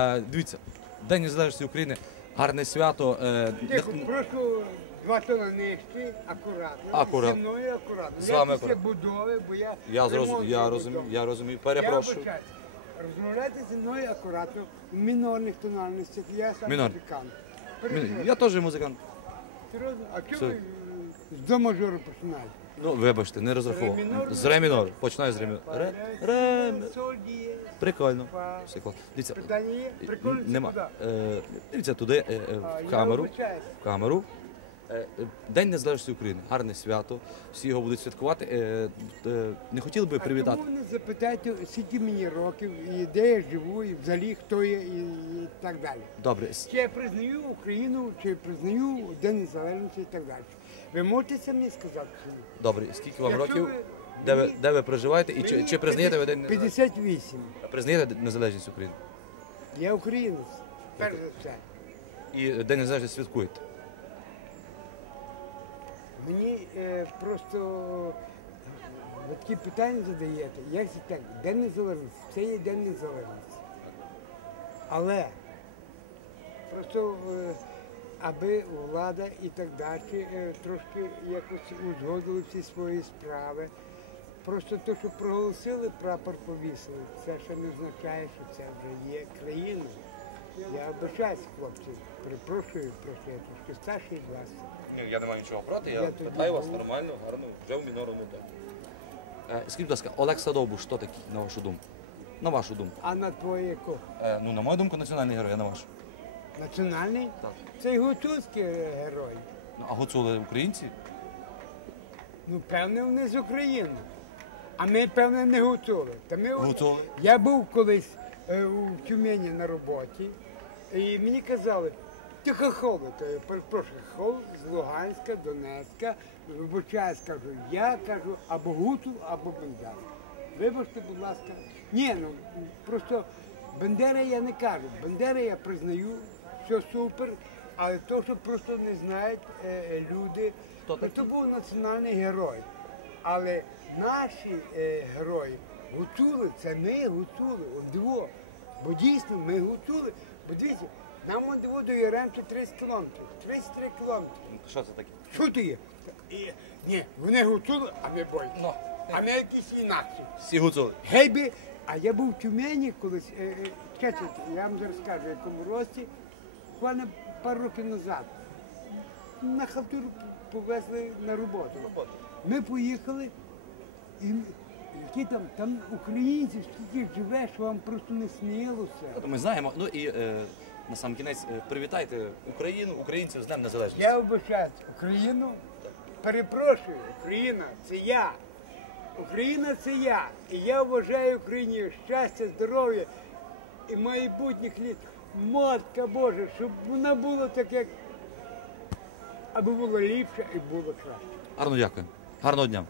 Е, Дивіться, День Незалежності України, гарне свято. е, Тихо, прошу два тона нижче, акуратно. Акурат. Зі мною акуратно. З я після будови, бо я Я зрозумів, я розумію, я розумію. Я Перепрошую. вибачаюсь. Розмовляйте зі мною акуратно, в мінорних тональностях. Я сам Мінор. музикант. Перепрошую. Я теж музикант. Серйозно? А чого ви е, з до мажору починаєте? Ну, вибачте, не розраховував. Ре мінор? З ре мінор. Починаю з ре мінор. Ре, ре, Соль, дієс. Прикольно. Все клас. Дивіться, чи нема. Е, Дивіться туди, е, е, в камеру. В камеру. Е, е, День Незалежності України, гарне свято. Всі його будуть святкувати. Е, е, Не хотіли би привітати. чому ви не запитайте, скільки мені років, і де я живу, і взагалі хто я, і, і так далі. Добре, Чи я признаю Україну, чи признаю День Незалежності і так далі. Ви можете самі сказати, ні? добре. Скільки вам Якщо років? ви- Де ви, де ви проживаєте і чи, чи признаєте ви День 58. Признаєте незалежність України? Я українець, перш за все. І е, День Незалежності святкуєте? Мені е, просто ви такі питання задаєте. Як це так? День незалежності? Це є День незалежності. Але просто е, аби влада і так далі е, трошки якось узгодили всі свої справи. Просто те, що проголосили, прапор повісили, це ще не означає, що це вже є країна. Я обичаюсь, хлопці, перепрошую, просто я трошки старший вас. Ні, я не маю нічого проти, я Я питаю вас був. нормально, гарно, вже в мінорному так. Скажіть, будь ласка, Олекса Довбуш, хто такий, на вашу думку? На вашу думку. А на твоє яку? Е, ну, на мою думку, національний герой, а на вашу. Національний? Так. Це й гуцульський герой. Ну, а гуцули українці? Ну, певне, вони з України. А ми, певне, не гуцули. Та ми... Гуцули. Я був колись е, у Тюмені на роботі, і мені казали, ти хохол, то я перепрошую, хохол з Луганська, Донецька, вибачаюсь, кажу, я кажу або гуцул, або бандера. Вибачте, будь ласка. Ні, ну просто Бандера я не кажу. Бандера я признаю, все супер, але то, що просто не знають е, люди, Хто то був національний герой. Але наші е, герої гуцули, це ми гуцули, от. Бо дійсно ми гуцули. Бо дивіться, нам от до Яремча 30 кілометрів, 33 кілометри. Що це таке? Що ти є? І, ні, вони гуцули, а ми бойці. Ну. А ми якісь інакші. Всі гуцули. Гей би, а я був в Тюмені колись, е, е, чекайте, я вам зараз скажу, в якому рості, буквально пару років назад. На халтуру повезли на роботу. Ми поїхали, і які там, там українців скільки живе, що вам просто не снилося. Ми знаємо. Ну і е, на сам кінець е, привітайте Україну, українців з Днем Незалежності. Я обичаю Україну, перепрошую, Україна це я. Україна це я. І я вважаю Україні щастя, здоров'я і майбутніх літ. Матка Божа, щоб вона була так, як аби було ліпше і було краще. Гарно дякую. Гарного.